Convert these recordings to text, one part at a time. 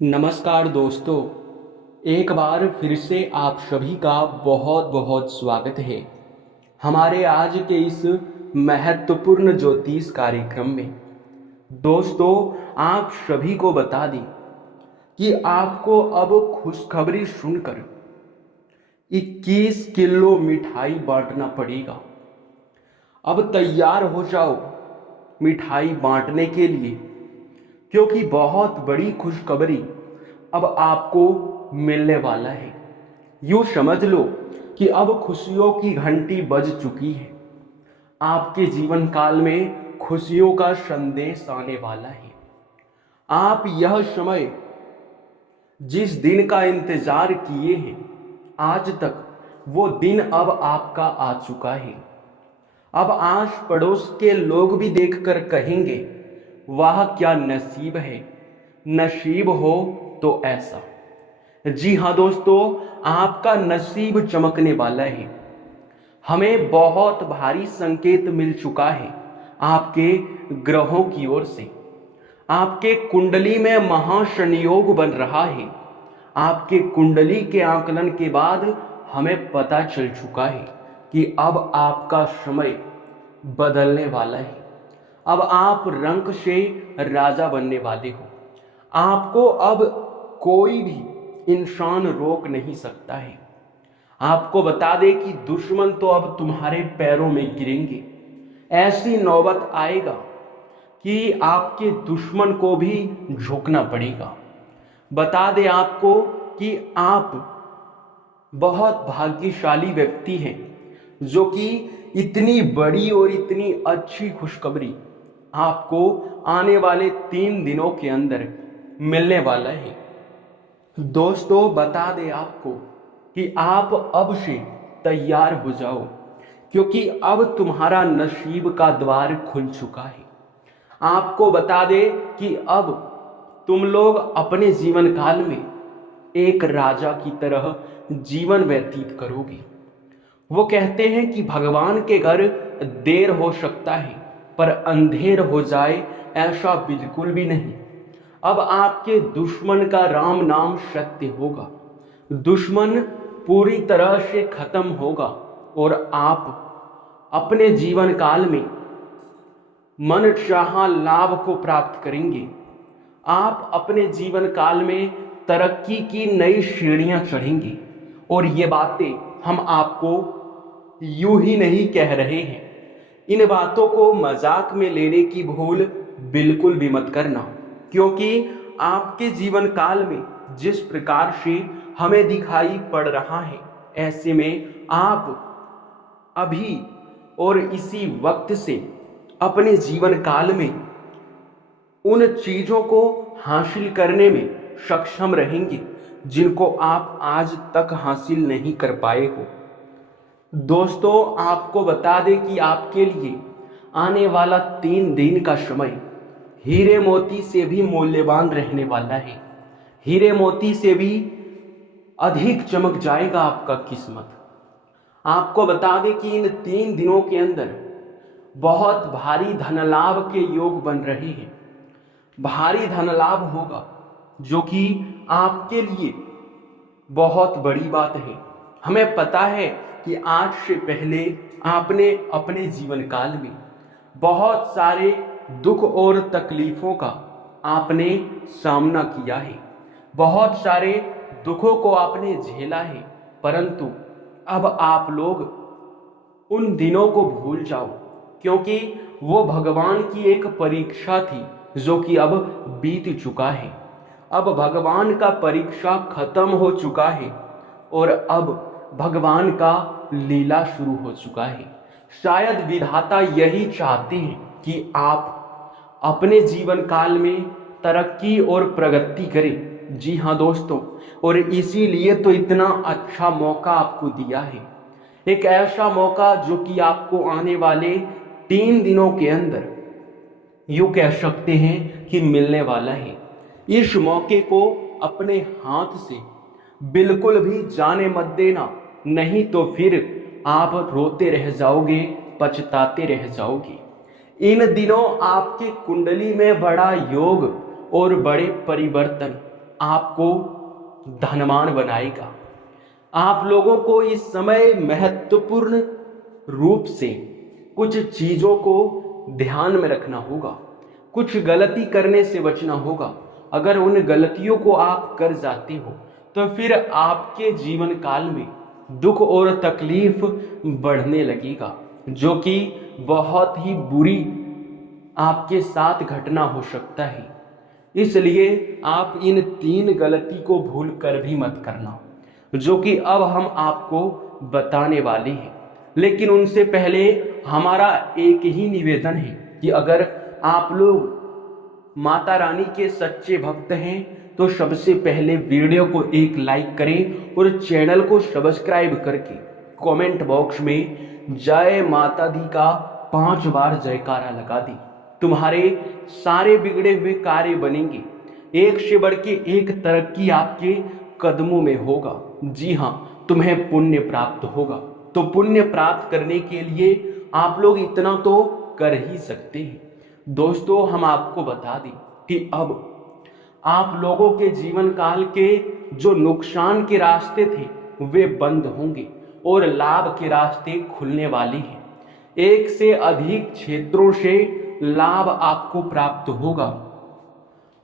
नमस्कार दोस्तों। एक बार फिर से आप सभी का बहुत बहुत स्वागत है हमारे आज के इस महत्वपूर्ण ज्योतिष कार्यक्रम में। दोस्तों, आप सभी को बता दें कि आपको अब खुशखबरी सुनकर 21 किलो मिठाई बांटना पड़ेगा। अब तैयार हो जाओ मिठाई बांटने के लिए, क्योंकि बहुत बड़ी खुशखबरी अब आपको मिलने वाला है। यूं समझ लो कि अब खुशियों की घंटी बज चुकी है। आपके जीवन काल में खुशियों का संदेश आने वाला है। आप यह समय जिस दिन का इंतजार किए हैं आज तक, वो दिन अब आपका आ चुका है। अब आस पड़ोस के लोग भी देखकर कहेंगे, वाह क्या नसीब है, नसीब हो तो ऐसा। जी हाँ दोस्तों, आपका नसीब चमकने वाला है। हमें बहुत भारी संकेत मिल चुका है आपके ग्रहों की ओर से। आपके कुंडली में महासंयोग बन रहा है। आपके कुंडली के आकलन के बाद हमें पता चल चुका है कि अब आपका समय बदलने वाला है। अब आप रंक से राजा बनने वाले हो। आपको अब कोई भी इंसान रोक नहीं सकता है। आपको बता दे कि दुश्मन तो अब तुम्हारे पैरों में गिरेंगे। ऐसी नौबत आएगा कि आपके दुश्मन को भी झुकना पड़ेगा। बता दे आपको कि आप बहुत भाग्यशाली व्यक्ति हैं, जो कि इतनी बड़ी और इतनी अच्छी खुशखबरी आपको आने वाले 3 दिनों के अंदर मिलने वाला है। दोस्तों, बता दें आपको कि आप अब से तैयार हो जाओ, क्योंकि अब तुम्हारा नसीब का द्वार खुल चुका है। आपको बता दें कि अब तुम लोग अपने जीवन काल में एक राजा की तरह जीवन व्यतीत करोगे। वो कहते हैं कि भगवान के घर देर हो सकता है, पर अंधेर हो जाए ऐसा बिल्कुल भी नहीं। अब आपके दुश्मन का राम नाम सत्य होगा। दुश्मन पूरी तरह से खत्म होगा और आप अपने जीवन काल में मन चाहा लाभ को प्राप्त करेंगे। आप अपने जीवन काल में तरक्की की नई सीढ़ियां चढ़ेंगे। और ये बातें हम आपको यूं ही नहीं कह रहे हैं। इन बातों को मजाक में लेने की भूल बिल्कुल भी मत करना, क्योंकि आपके जीवन काल में जिस प्रकार से हमें दिखाई पड़ रहा है, ऐसे में आप अभी और इसी वक्त से अपने जीवन काल में उन चीजों को हासिल करने में सक्षम रहेंगे जिनको आप आज तक हासिल नहीं कर पाए हो। दोस्तों, आपको बता दें कि आपके लिए आने वाला 3 दिन का समय हीरे मोती से भी मूल्यवान रहने वाला है। हीरे मोती से भी अधिक चमक जाएगा आपका किस्मत। आपको बता दें कि इन 3 दिनों के अंदर बहुत भारी धन लाभ के योग बन रहे हैं। भारी धन लाभ होगा, जो कि आपके लिए बहुत बड़ी बात है। हमें पता है कि आज से पहले आपने अपने जीवन काल में बहुत सारे दुख और तकलीफों का आपने सामना किया है। बहुत सारे दुखों को आपने झेला है, परंतु अब आप लोग उन दिनों को भूल जाओ, क्योंकि वो भगवान की एक परीक्षा थी जो कि अब बीत चुका है। अब भगवान का परीक्षा खत्म हो चुका है और अब भगवान का लीला शुरू हो चुका है। शायद विधाता यही चाहते हैं कि आप अपने जीवन काल में तरक्की और प्रगति करें। जी हाँ दोस्तों, और इसीलिए तो इतना अच्छा मौका आपको दिया है। एक ऐसा मौका जो कि आपको आने वाले 3 दिनों के अंदर यूं कह सकते हैं कि मिलने वाला है। इस मौके को अपने हाथ से बिल्कुल भी जाने मत देना, नहीं तो फिर आप रोते रह जाओगे, पछताते रह जाओगे। इन दिनों आपकी कुंडली में बड़ा योग और बड़े परिवर्तन आपको धनवान बनाएगा। आप लोगों को इस समय महत्वपूर्ण रूप से कुछ चीज़ों को ध्यान में रखना होगा, कुछ गलती करने से बचना होगा। अगर उन गलतियों को आप कर जाते हो तो फिर आपके जीवन काल में दुख और तकलीफ बढ़ने लगेगा, जो कि बहुत ही बुरी आपके साथ घटना हो सकता है। इसलिए आप इन 3 गलती को भूल कर भी मत करना, जो कि अब हम आपको बताने वाले हैं। लेकिन उनसे पहले हमारा एक ही निवेदन है कि अगर आप लोग माता रानी के सच्चे भक्त हैं तो सबसे पहले वीडियो को एक लाइक करें और चैनल को सब्सक्राइब करके कमेंट बॉक्स में जय माता दी का 5 बार जयकारा लगा दी। तुम्हारे सारे बिगड़े हुए कार्य बनेंगे, एक से बढ़ के एक तरक्की आपके कदमों में होगा। जी हाँ, तुम्हें पुण्य प्राप्त होगा। तो पुण्य प्राप्त करने के लिए आप लोग इतना तो कर ही सकते हैं। दोस्तों, हम आपको बता दें कि अब आप लोगों के जीवन काल के जो नुकसान के रास्ते थे वे बंद होंगे और लाभ के रास्ते खुलने वाले हैं। एक से अधिक क्षेत्रों से लाभ आपको प्राप्त होगा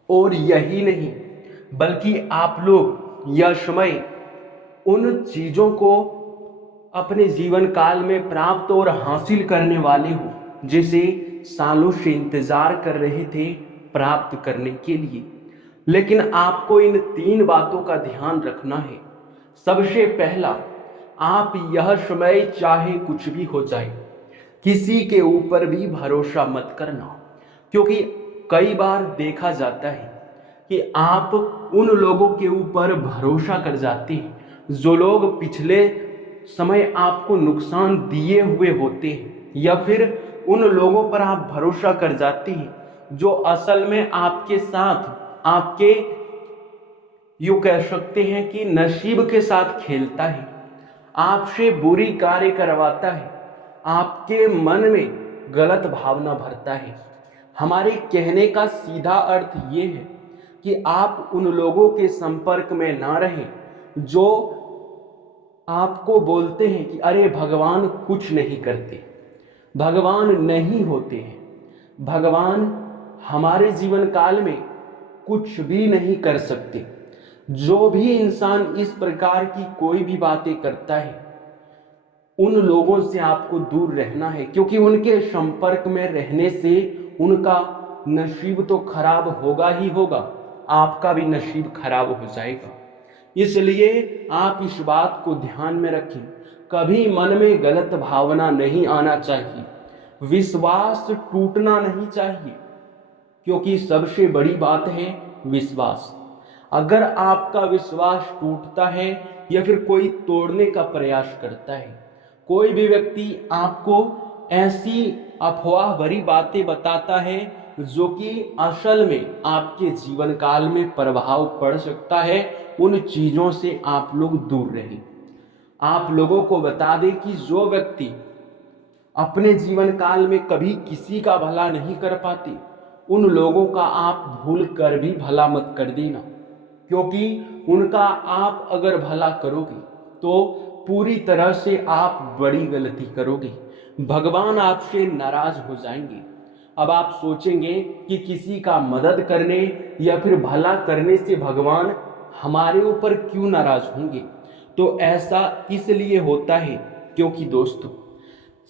और यही नहीं बल्कि आप लोग यह समय उन चीज़ों को अपने जीवन काल में प्राप्त और हासिल करने वाले हो जिसे सालों से इंतजार कर रहे थे प्राप्त करने के लिए। लेकिन आपको इन 3 बातों का ध्यान रखना है। सबसे पहला, आप यह समय चाहे कुछ भी हो जाए किसी के ऊपर भी भरोसा मत करना, क्योंकि कई बार देखा जाता है कि आप उन लोगों के ऊपर भरोसा कर जाते हैं जो लोग पिछले समय आपको नुकसान दिए हुए होते हैं, या फिर उन लोगों पर आप भरोसा कर जाते हैं जो असल में आपके साथ आपके यूं कह सकते हैं कि नसीब के साथ खेलता है, आपसे बुरी कार्य करवाता है, आपके मन में गलत भावना भरता है। हमारे कहने का सीधा अर्थ ये है कि आप उन लोगों के संपर्क में ना रहें जो आपको बोलते हैं कि अरे भगवान कुछ नहीं करते, भगवान नहीं होते हैं, भगवान हमारे जीवन काल में कुछ भी नहीं कर सकते। जो भी इंसान इस प्रकार की कोई भी बातें करता है उन लोगों से आपको दूर रहना है, क्योंकि उनके संपर्क में रहने से उनका नसीब तो खराब होगा ही होगा, आपका भी नसीब खराब हो जाएगा। इसलिए आप इस बात को ध्यान में रखें, कभी मन में गलत भावना नहीं आना चाहिए, विश्वास टूटना नहीं चाहिए, क्योंकि सबसे बड़ी बात है विश्वास। अगर आपका विश्वास टूटता है या फिर कोई तोड़ने का प्रयास करता है, कोई भी व्यक्ति आपको ऐसी अफवाह भरी बातें बताता है जो कि असल में आपके जीवन काल में प्रभाव पड़ सकता है, उन चीज़ों से आप लोग दूर रहें। आप लोगों को बता दें कि जो व्यक्ति अपने जीवन काल में कभी किसी का भला नहीं कर पाते, उन लोगों का आप भूल कर भी भला मत कर देना, क्योंकि उनका आप अगर भला करोगे तो पूरी तरह से आप बड़ी गलती करोगे, भगवान आपसे नाराज हो जाएंगे। अब आप सोचेंगे कि किसी का मदद करने या फिर भला करने से भगवान हमारे ऊपर क्यों नाराज होंगे। तो ऐसा इसलिए होता है क्योंकि दोस्तों,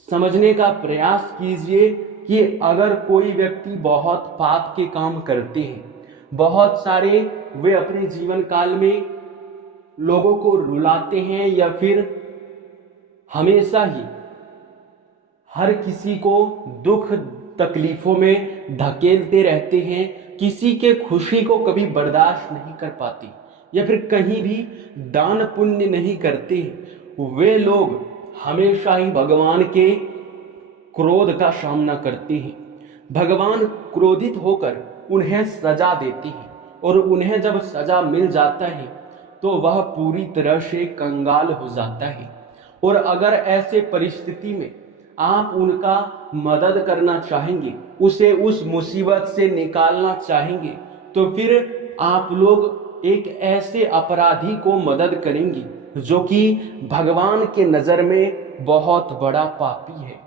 समझने का प्रयास कीजिए कि अगर कोई व्यक्ति बहुत पाप के काम करते हैं, बहुत सारे वे अपने जीवन काल में लोगों को रुलाते हैं या फिर हमेशा ही हर किसी को दुख तकलीफों में धकेलते रहते हैं, किसी के खुशी को कभी बर्दाश्त नहीं कर पाते या फिर कहीं भी दान पुण्य नहीं करते, वे लोग हमेशा ही भगवान के क्रोध का सामना करते हैं। भगवान क्रोधित होकर उन्हें सजा देते हैं और उन्हें जब सजा मिल जाता है तो वह पूरी तरह से कंगाल हो जाता है। और अगर ऐसे परिस्थिति में आप उनका मदद करना चाहेंगे, उसे उस मुसीबत से निकालना चाहेंगे, तो फिर आप लोग एक ऐसे अपराधी को मदद करेंगी जो कि भगवान के नज़र में बहुत बड़ा पापी है।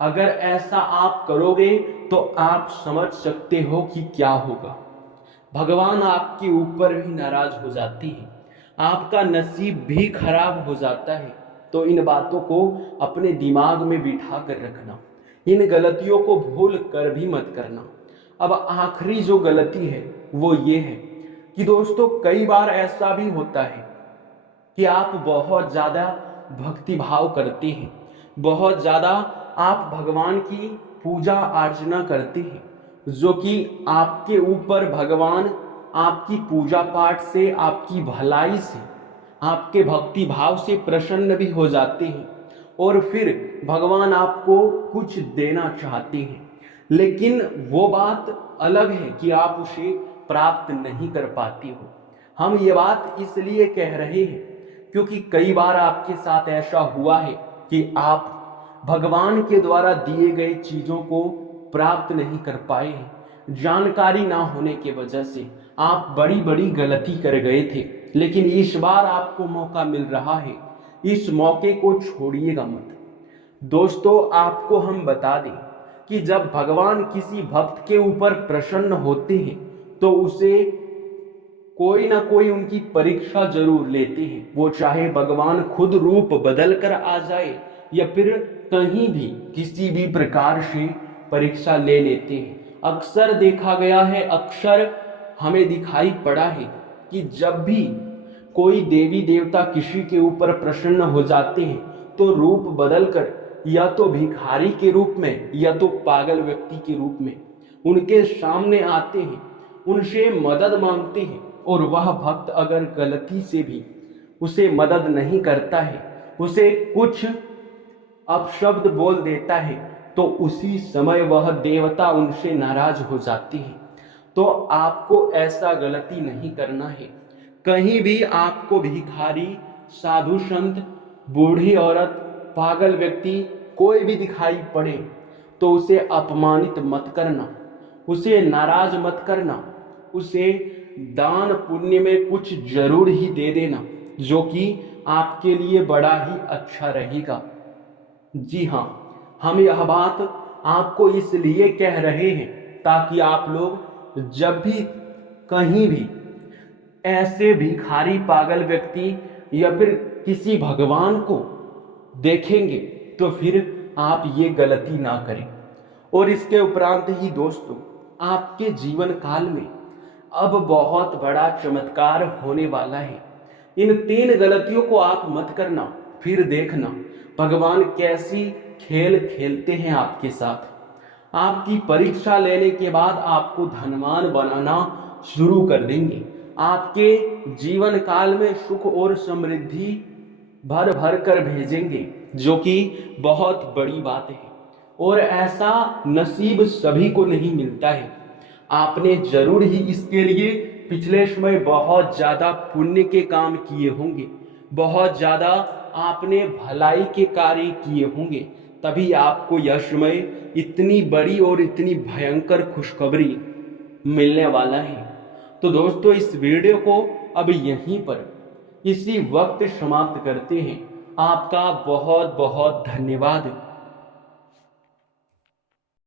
अगर ऐसा आप करोगे तो आप समझ सकते हो कि क्या होगा। भगवान आपके ऊपर भी नाराज हो जाती है, आपका नसीब भी खराब हो जाता है। तो इन बातों को अपने दिमाग में बिठा कर रखना, इन गलतियों को भूल कर भी मत करना। अब आखिरी जो गलती है वो ये है कि दोस्तों, कई बार ऐसा भी होता है कि आप बहुत ज़्यादा भक्ति भाव करते हैं, बहुत ज़्यादा आप भगवान की पूजा अर्चना करते हैं, जो कि आपके ऊपर भगवान आपकी पूजा पाठ से, आपकी भलाई से, आपके भक्ति भाव से प्रसन्न भी हो जाते हैं और फिर भगवान आपको कुछ देना चाहते हैं, लेकिन वो बात अलग है कि आप उसे प्राप्त नहीं कर पाती हो। हम ये बात इसलिए कह रहे हैं क्योंकि कई बार आपके साथ ऐसा हुआ है कि आप भगवान के द्वारा दिए गए चीज़ों को प्राप्त नहीं कर पाए हैं। जानकारी ना होने के वजह से आप बड़ी बड़ी गलती कर गए थे, लेकिन इस बार आपको मौका मिल रहा है, इस मौके को छोड़िएगा मत। दोस्तों, आपको हम बता दें कि जब भगवान किसी भक्त के ऊपर प्रसन्न होते हैं तो उसे कोई ना कोई उनकी परीक्षा जरूर लेते हैं। वो चाहे भगवान खुद रूप बदल कर आ जाए या फिर कहीं भी किसी भी प्रकार से परीक्षा ले लेते हैं। अक्सर देखा गया है, अक्सर हमें दिखाई पड़ा है कि जब भी कोई देवी देवता किसी के ऊपर प्रसन्न हो जाते हैं तो रूप बदलकर या तो भिखारी के रूप में या तो पागल व्यक्ति के रूप में उनके सामने आते हैं, उनसे मदद मांगते हैं। और वह भक्त अगर गलती से भी उसे मदद नहीं करता है, उसे कुछ अपशब्द बोल देता है, तो उसी समय वह देवता उनसे नाराज हो जाती है। तो आपको ऐसा गलती नहीं करना है। कहीं भी आपको भिखारी, साधु संत, बूढ़ी औरत, पागल व्यक्ति कोई भी दिखाई पड़े तो उसे अपमानित मत करना, उसे नाराज मत करना, उसे दान पुण्य में कुछ जरूर ही दे देना, जो कि आपके लिए बड़ा ही अच्छा रहेगा। जी हाँ, हम यह बात आपको इसलिए कह रहे हैं ताकि आप लोग जब भी कहीं भी ऐसे भिखारी, पागल व्यक्ति या फिर किसी भगवान को देखेंगे तो फिर आप ये गलती ना करें। और इसके उपरांत ही दोस्तों, आपके जीवन काल में अब बहुत बड़ा चमत्कार होने वाला है। इन 3 गलतियों को आप मत करना, फिर देखना भगवान कैसी खेल खेलते हैं आपके साथ। आपकी परीक्षा लेने के बाद आपको धनवान बनाना शुरू कर देंगे। आपके जीवन काल में सुख और समृद्धि भर भर कर भेजेंगे, जो कि बहुत बड़ी बात है। और ऐसा नसीब सभी को नहीं मिलता है। आपने जरूर ही इसके लिए पिछले समय बहुत ज़्यादा पुण्य के काम किए होंगे, बहुत ज़्यादा आपने भलाई के कार्य किए होंगे, तभी आपको यह समय इतनी बड़ी और इतनी भयंकर खुशखबरी मिलने वाला है। तो दोस्तों, इस वीडियो को अब यहीं पर इसी वक्त समाप्त करते हैं। आपका बहुत बहुत धन्यवाद।